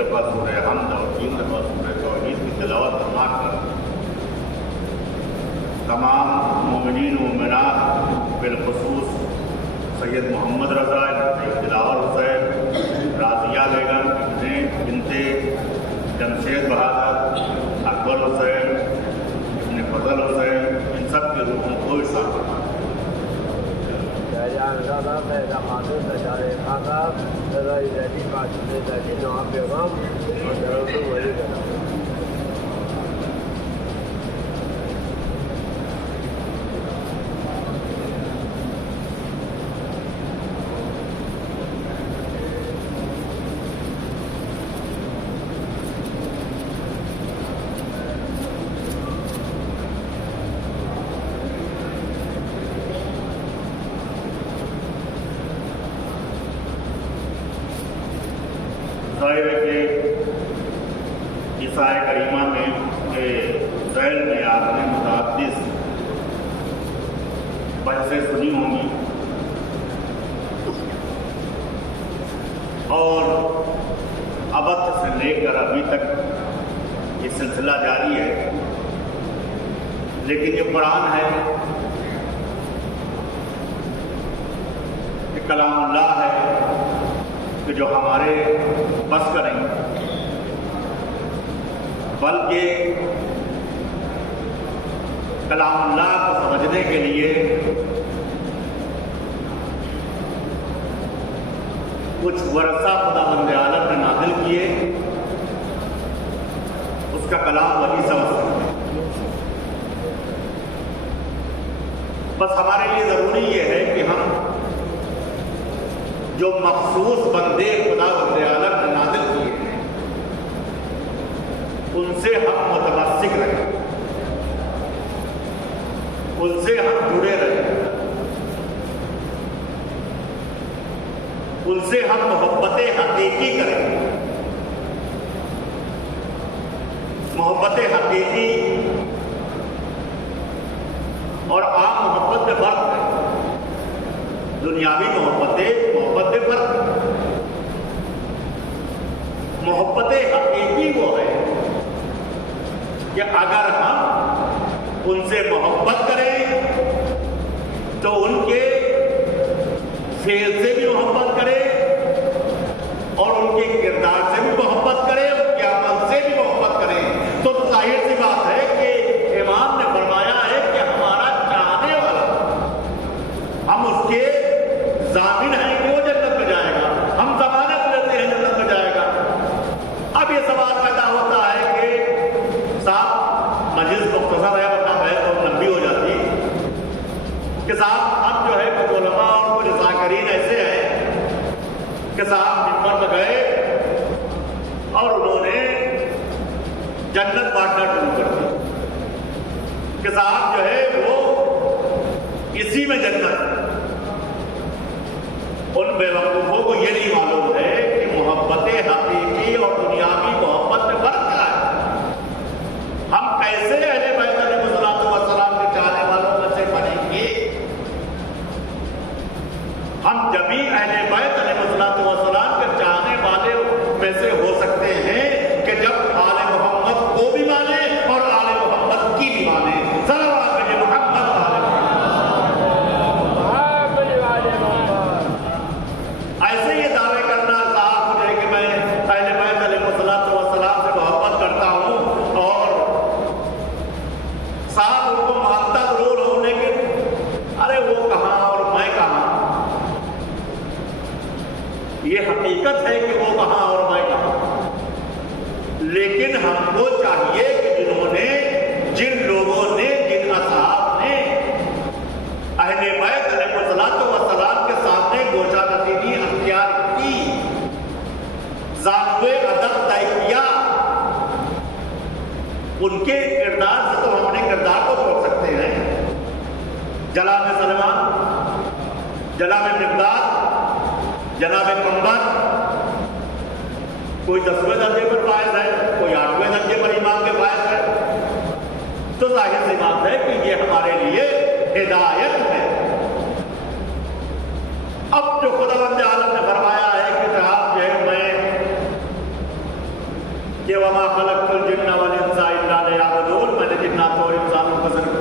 دفعہ سورہ حمد اور 3 دفعہ سورہ توحید کی تلاوت فرما کر تمام مومنین و مومنات بالخصوص سید محمد رضا دلاور حسین، راضیہ بیگم بنت جمشید بہادر، اکبر حسین، ابن فضل حسین، ان سب کے روحوں کو حصہ کرنا ظاہر ہے کہ اس آیت کریمہ میں ذیل میں آپ نے متعدد بحثیں سنی ہوں گی اور ابد سے لے کر ابھی تک یہ سلسلہ جاری ہے، لیکن یہ قرآن ہے، یہ کلام اللہ ہے کہ جو ہمارے بس کا نہیں، بلکہ کلام اللہ کو سمجھنے کے لیے کچھ ورثہ خداوند عالم نے نازل کیے، اس کا کلام وہی سمجھ سکتے ہیں۔ بس ہمارے لیے ضروری یہ ہے کہ ہم جو مخصوص بندے خداوند عالم نے نازل کیے ہیں ان سے ہم متمسک رہیں، ان سے ہم جڑے رہیں، ان سے ہم محبت حقیقی کریں، محبت حقیقی اور عام محبت میں فرق ہے۔ دنیاوی محبت میں فرق ہے، محبت حقیقی وہ ہے کہ اگر ہم ان سے محبت کریں تو ان کے فعل سے بھی محبت کریں اور ان کے کردار سے بھی محبت کریں، ان کے عمل سے بھی محبت کریں۔ تو ظاہر سی بات ہے کہ امام نے فرمایا ہے کہ ہمارا چاہنے والا، ہم اس کے ضامن ہیں کہ وہ جنت میں جائے گا، ہم ضمانت لیتے ہیں جنت میں جائے گا۔ اب یہ سوال پیدا ہوتا ہے کہ صاحب مجلس مختصر ہے ورنہ بحث بہت لمبی ہو جاتی کہ صاحب اب جو ہے کچھ علماء اور کچھ ذاکرین ایسے ہیں کہ صاحب ممبر پہ گئے اور انہوں نے جنت بانٹنا شروع کر دی کہ صاحب جو ہے وہ اسی میں جنت۔ ان بے وقوفوں کو یہ نہیں معلوم ہے کہ محبت حقیقی اور دنیاوی محبت میں فرق کیا ہے۔ ہم کیسے اہل بیت علیہ السلام کے چاہنے والوں میں سے بنیں گے؟ ہم جبھی اہل بیت علیہ السلام کے چاہنے والے میں سے ہو سکتے ہیں کہ جب آل محمد کو بھی مانے اور آل محمد کی بھی مانے۔ ایسے یہ دعوے کرنا صاحب مجھے کہ میں اہل بیت علیہ السلام سے محبت کرتا ہوں اور صاحب ان کو مانتا ضرور ہوں لیکن ارے وہ کہاں اور میں کہاں۔ یہ حقیقت ہے کہ وہ کہاں اور میں کہاں، لیکن ہم کو چاہیے کہ جن لوگوں نے جن اصحاب نے اہل بیت علیہ السلام کے سامنے گوشہ نشینی اختیار کی، ذاتِ ادب طے کیا، ان کے کردار سے تو ہم اپنے کردار کو چھوڑ سکتے ہیں۔ جناب سلمان، جناب مقداد، جناب قمر، کوئی 10ویں درجے پر فائز ہے، کوئی 8ویں درجے پر امام کے فائز ہے، تو ظاہر سی بات ہے کہ یہ ہمارے لیے ہدایت ہے۔ اب جو خداوند عالم نے فرمایا ہے کہ جناب جو ہے میں کہ وما خلقت الجن والانس الا لیعبدون، میں نے جنات اور انسانوں کو صرف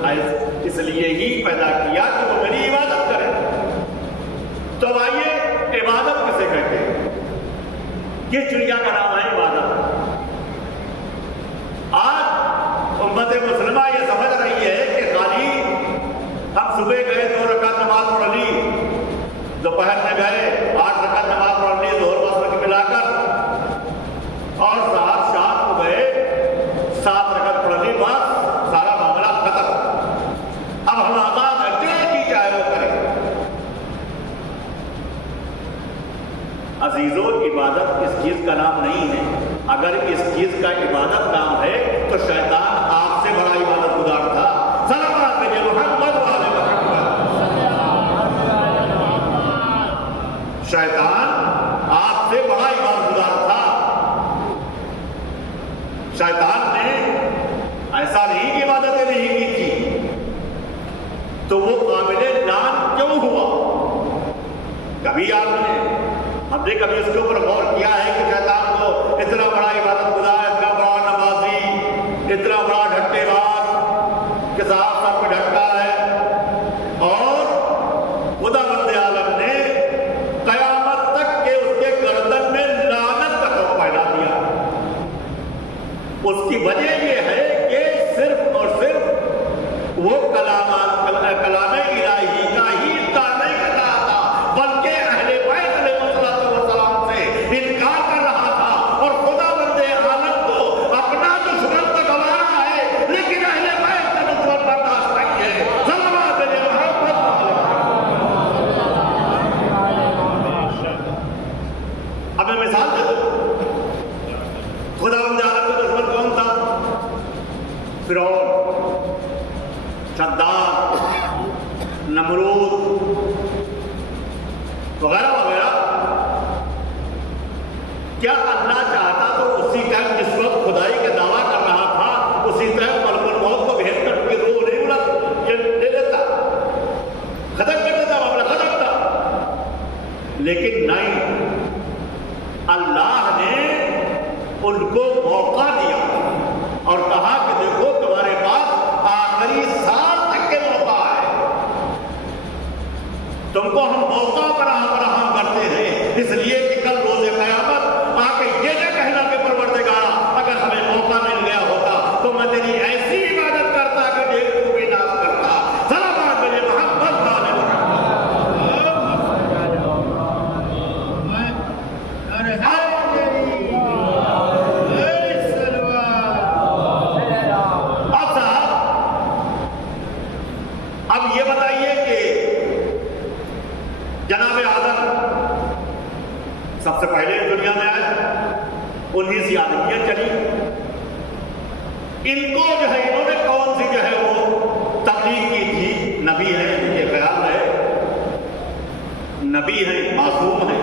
اس لیے ہی پیدا کیا کہ وہ میری عبادت کریں۔ تو آئیے عبادت کسے کہتے ہیں؟ یہ چڑیا کا نام ہے عبادت۔ آج امت مسلمہ یہ سمجھ رہی ہے کہ خالی ہم صبح گئے 2 رکعت نماز پڑھ لی، دوپہر میں گئے 8 رکعت نماز پڑھ لی ظہر وعصر کی ملا کر، اور شام کو گئے 7 رکعت پڑھ لی، بس سارا معاملہ ختم۔ اب ہم آزاد ہیں جو کی چاہے وہ کریں۔ عزیزو، عبادت اس چیز کا نام نہیں ہے۔ اگر اس چیز کا عبادت نام ہے تو شیطان آپ سے بڑا عبادت گزار تھا۔ صلوات بجے محمد والے محمد۔ شیطان آپ سے بڑا عبادت گزار تھا۔ شیطان نے ایسا نہیں کہ عبادتیں نہیں کی تھی، تو وہ قابل لعن کیوں ہوا؟ کبھی آپ نے ہم نے کبھی اس کے اوپر غور کیا ہے کہ شیطان کو اتنا بڑا عبادت گزار، اتنا بڑا نمازی، اتنا بڑا ڈھٹے باز کہ صاحب سر پہ ڈھٹا ہے، اور خدا بند عالم نے قیامت تک کے اس کے گردن میں لعنت کا ٹوپ پہنا دیا۔ اس کی وجہ یہ ہے کہ صرف اور صرف وہ کلام الہی کا ہی انکار نہیں کر رہا تھا، بلکہ اہل بیت علیہ السلام سے انکار کر رہا تھا، اور خدا بند عالم کو اپنا دشمن تو گوارا ہے لیکن اہل بیت کا دشمن برداشت نہیں ہے۔ صلوات علی محمد۔ اب میں مثال دے دوں، خدا بند عالم کا دشمن کون تھا؟ فرعون، شداد، نمرود وغیرہ وغیرہ۔ کیا اللہ چاہتا تو اسی ٹائم جس وقت خدائی کا دعویٰ کر رہا تھا اسی ٹائم ملک الموت کو بھیج کر کے روح نہیں لے لیتا، ختم کر دیتا، معاملہ ختم تھا؟ لیکن نہیں، اللہ نے ان کو موقع دیا اور کہا کہ دیکھو تمہارے پاس آخری سال تک کے موقع ہے، تم کو ہم موقع فراہم کرتے ہیں، اس لیے کہ کل روز قیامت آ کے یہ نہ کہنا کہ پروردگارا اگر ہمیں موقع مل گیا ہوتا تو میں تیری ایسی عبادت کرتا کہ دیکھ کو بھی ناز کرتا۔ صلوات علی محمد والے محمد۔ اب صاحب، اب یہ بتائیے کہ جناب آدم سب سے پہلے دنیا میں آئے، 19 آدمیاں چلی، ان کو جو ہے انہوں نے کون سی جو ہے وہ تبلیغ کی تھی؟ نبی ہے، یہ خیال ہے نبی ہے، معصوم ہے،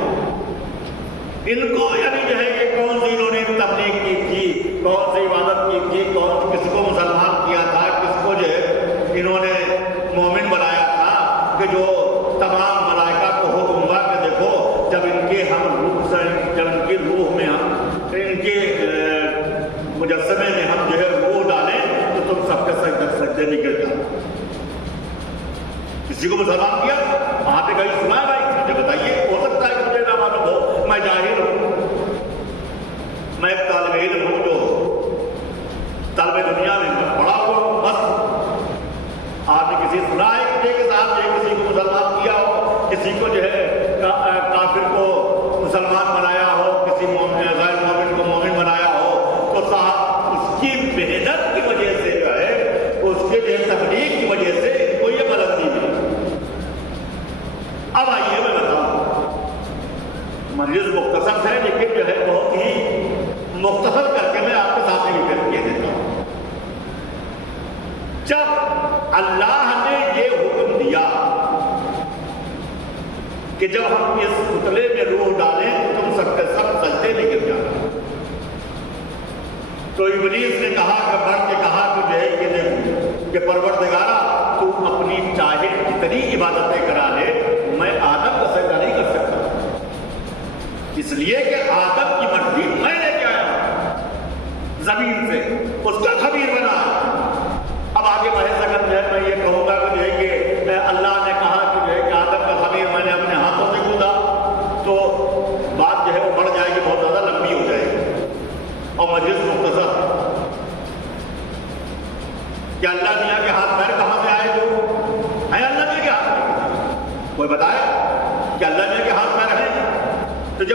ان کو یعنی جو ہے کہ کون سی انہوں نے تبلیغ کی تھی، کون سی عبادت کی تھی، کس کو مسلمان کیا تھا، کس کو جو ہے انہوں نے مومن بنایا تھا، کہ جو تمام ملائکہ کو حکم ہوا کہ دیکھو جب ان کے ہم روح سے، جب ان کی روح میں ہم ان کے مجسمے میں ہم جو ہے روح ڈالیں تو تم سب کے سجدے نکل جاؤ۔ کسی کو مسلمان کیا؟ وہاں پہ کہیں سنا ہے بھائی؟ مجھے بتائیے، ہو سکتا ہے کہ مجھے نہ معلوم ہو، میں جاہل ہوں، میں ایک طالب علم ہوں جو طالب دنیا میں پڑھا ہوا ہوں، بس آپ نے کسی سنا ہے کہ صاحب یہ کسی کو مسلمان کیا ہو، کسی کو جو ہے کافر کو مسلمان بنایا ہو، کسی غیر مومن کو مومن بنایا ہو، تو صاحب اس کی محنت کی وجہ سے جو ہے، اس کے تبلیغ کی وجہ سے ان کو یہ غلطی ملی۔ اب آئیے میں بتاؤں، مجلس مختصر ہے لیکن جو ہے بہت ہی مختصر کر کے میں آپ کے سامنے بھی کہہ دیتا ہوں۔ جب اللہ نے یہ حکم دیا کہ جب ہم اس پتلے میں روح ڈالیں تو تم سب کے سب سجدے میں گر جانا، تو ابلیس نے کہا کہ بڑھ کے کہا کہ جو ہے کہ دیکھ کہ پروردگارا تو اپنی چاہے جتنی عبادتیں کرا لے، میں آدم کا سجدہ نہیں کر سکتا، اس لیے کہ آدم کی مرضی میں لے کے آیا ہوں،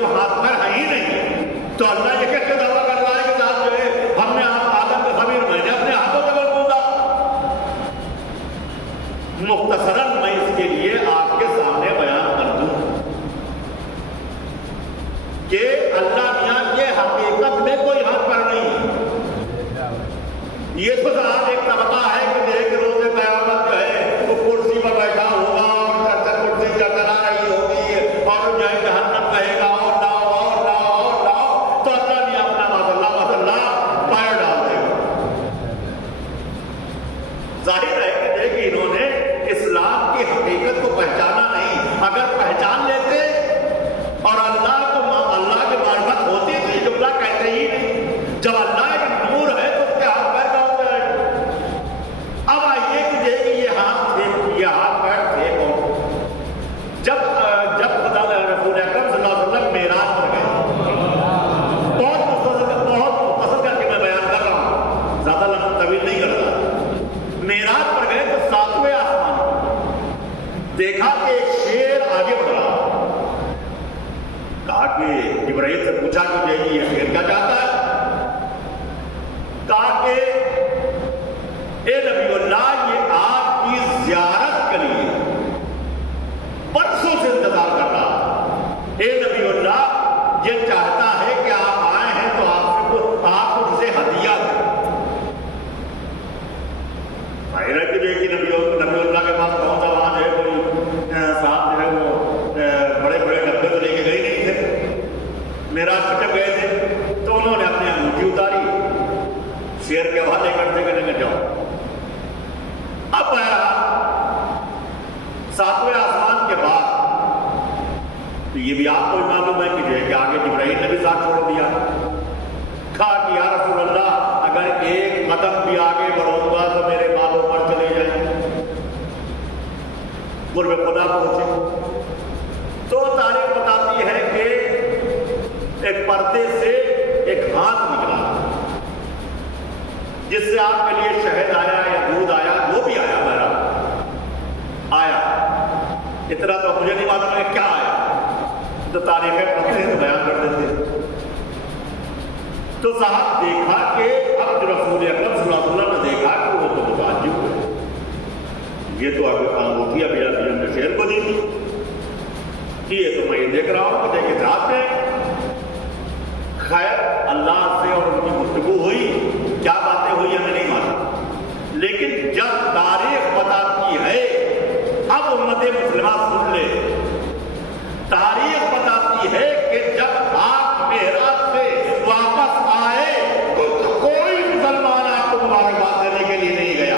جب ہاتھ پیر ہے ہی نہیں تو اللہ یہ کیسے دعویٰ کر رہا ہے کہ صاحب جو ہے ہم نے آدم کا خمیر میں نے اپنے ہاتھوں سے بولا. مختصراً میں اس کے لیے آپ کے سامنے بیان کر دوں کہ اللہ میاں کے حقیقت میں کوئی ہاتھ پیر نہیں. یہ تو آج ایک طبقہ ہے کہ ایک روز قیامت جو ہے وہ کرسی پر بیٹھا ہوگا اور کرسی چکرا رہی ہوگی اور جو ہے جہنم کہے گا اور لاؤ اور لاؤ اور لاؤ تو اللہ نے اپنا مسئلہ پیر ڈال دے گا. ظاہر ہے کہ دیکھ انہوں نے اسلام کی حقیقت کو پہچانا نہیں. اگر پہچان لیتے اور اللہ کی معرفت ہوتی تو یہ جملہ کہتے ہی نہیں. جب اللہ ایک نور ہے تو اس کے ہاتھ پیر کا ہوتا ہے. اب آئیے کہ یہ ہاتھ پیر تھے کون؟ جب خدا رسول اکرم صلی اللہ علیہ وسلم معراج پر گئے، بہت مختصر کر کے میں بیان کر رہا ہوں، زیادہ لمبا طویل نہیں کرتا. معراج پر گئے تو ساتویں آسمان دیکھا کہ ایک شیر آگے بڑھا. کہا کہ جبرائیل سے پوچھا کہ یہ شیر کیا چاہتا ہے؟ کہا کہ اے نبی اللہ یہ آپ کی زیارت کے لیے برسوں سے انتظار کر رہا. اے نبی اللہ یہ چاہتا ہے کہ آپ آئے ہیں تو آپ کو اسے ہدیہ دیں. ظاہر ہے کہ نبی اللہ کے پاس کون سا وہاں جو ہے کوئی صاحب جو ہے وہ بڑے بڑے ڈبے تو لے کے گئے نہیں تھے. معراج پر جب گئے تھے تو انہوں نے اپنی انگوٹھی اتاری، شیر کے حوالے کرتے کرنے جاؤ. اب ساتویں آسمان کے بعد تو یہ بھی آپ کو معلوم ہے کہ آگے جبرائیل نے بھی ساتھ چھوڑ دیا. کہا کہ یا رسول اللہ اگر ایک قدم بھی آگے بڑھوں گا تو میرے بالوں پر چلے جائیں. قرب خدا پہنچے تو تاریخ بتاتی ہے کہ ایک پردے سے ایک ہاتھ نکلا جس سے آپ کے لیے شہد آیا یا دودھ آیا، وہ بھی آیا. میرا آیا اتنا تو مجھے نہیں معلوم ہے کیا آیا، تو تاریخیں پڑھتے ہیں تو بیان کر دیتے. تو صاحب دیکھا کہ اب رسول اکرم صلی اللہ علیہ وسلم نے دیکھا کہ وہ تو متعجب ہوئے. یہ تو انگوٹھی ابھی نے شیر کو دی تھی کہ یہ تو میں یہ دیکھ رہا ہوں کہ دیکھے رات میں. خیر اللہ سے اور ان کی گفتگو ہوئی، کیا باتیں ہوئی ہمیں نہیں معلوم، لیکن جب تاریخ بتاتی ہے، اب امت مسلمہ سن لے، تاریخ بتاتی ہے کہ جب آپ معراج سے واپس آئے تو کوئی مسلمان آپ کو مبارکباد دینے کے لیے نہیں گیا،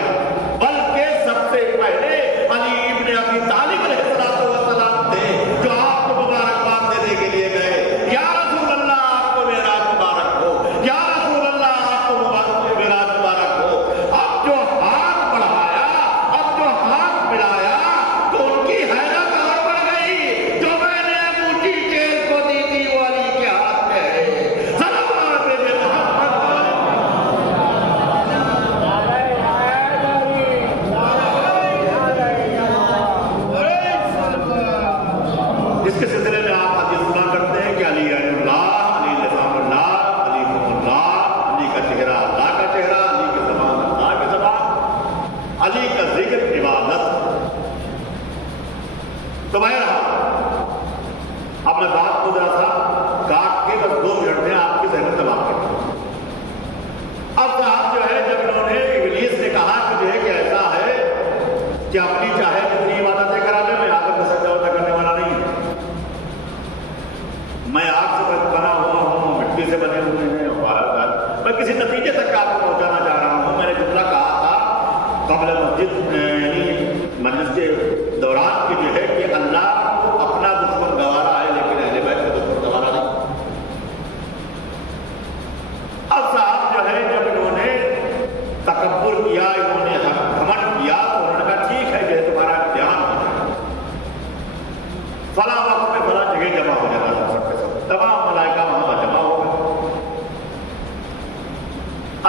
بلکہ سب سے پہلے علی ابن ابی طالب علیہ السلام تھے جو آپ کو مبارکباد دینے کے لیے گئے. یا رسول اللہ آپ کو معراج مبارک ہو، یا رسول اللہ آپ کو معراج مبارک ہو. اب جو ہاتھ بڑھایا، اب جو ہاتھ ملایا تو ان کی حیرت اور بڑھ گئی. جو میں نے انگوٹھی چیر کو دی تھی وہ علی کے ہاتھ میں ہے. سلام بے محمد. اس کے سلسلے میں آپ حدیث سنا کرتے ہیں کہ علی عین اللہ، علی لسان اللہ، علی قوم اللہ، علی کا چہرہ اللہ کا چہرہ، علی کی زبان اللہ کی زبان، علی کا ذکر عبادت. تو بہرحال اب میں بات کو ذرا سا کاٹ کے بس 2 منٹ میں آپ کی ذہن تباہ کرتا ہوں. اب صاحب جو ہے جب انہوں نے ابلیس نے کہا کہ جو ہے کہ ایسا ہے کہ اپنی چاہے جتنی عبادتیں کرا لیں، میں آگے میں سجدہ وجدہ کرنے والا نہیں ہوں، میں آگ سے بنا ہوا ہوں، مٹی سے بنے ہوئے ہیں، میں کسی نتیجے تک آپ کو پہنچانا چاہ رہا ہوں. میں نے جملہ کہا تھا قبل مسجد یعنی مجلس کے دوران کہ جو ہے کہ اللہ کو اپنا دشمن گوارا ہے لیکن اہل بیت کا دشمن گوارا نہیں. اب صاحب جو ہے جب انہوں نے تکبر کیا، انہوں نے گھمنڈ کیا تو انہوں نے کہا ٹھیک ہے جو ہے تمہارا امتحان ہو جائے، فلاں وقت میں فلاں جگہ جمع ہو جائے گا. سب کے سب تمام ملائکہ وہاں جمع ہو گئے.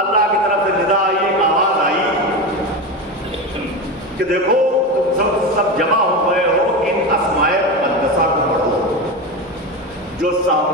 اللہ کی طرف سے ندا آئی، ایک آواز آئی کہ دیکھو تم سب جمع ہو گئے ہو، ان اسماء مقدسہ کو پڑھو جو سامنے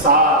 7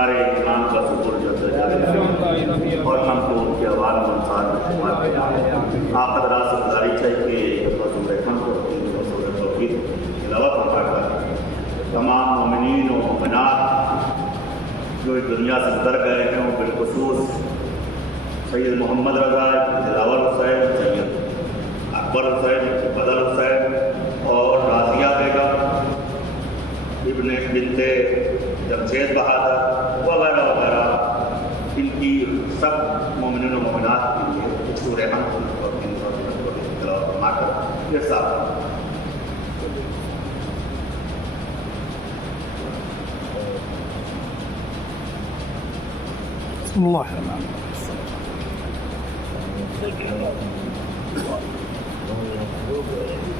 ہمارے ایمان کا ثبوت اور ہم کو ان کے آواز منصار میں شمار کریں آپ حضرات سے گزارش ہے کہ رسول رحم کو رسول توحید تلاوت فرما کر تمام مومنین و مومنات جو اس دنیا سے گزر گئے ہیں وہ بالخصوص سید محمد رضا دلاور حسین سید اکبر حسین بدر حسین اور راضیہ بیگم ابن بنت جمشید بہادر وغیرہ وغیرہ ان کی سب مومنین و مومنات کے لیے سورہ حمد اور تلاوت فرما کر ارشاد بسم الله الرحمن الرحيم.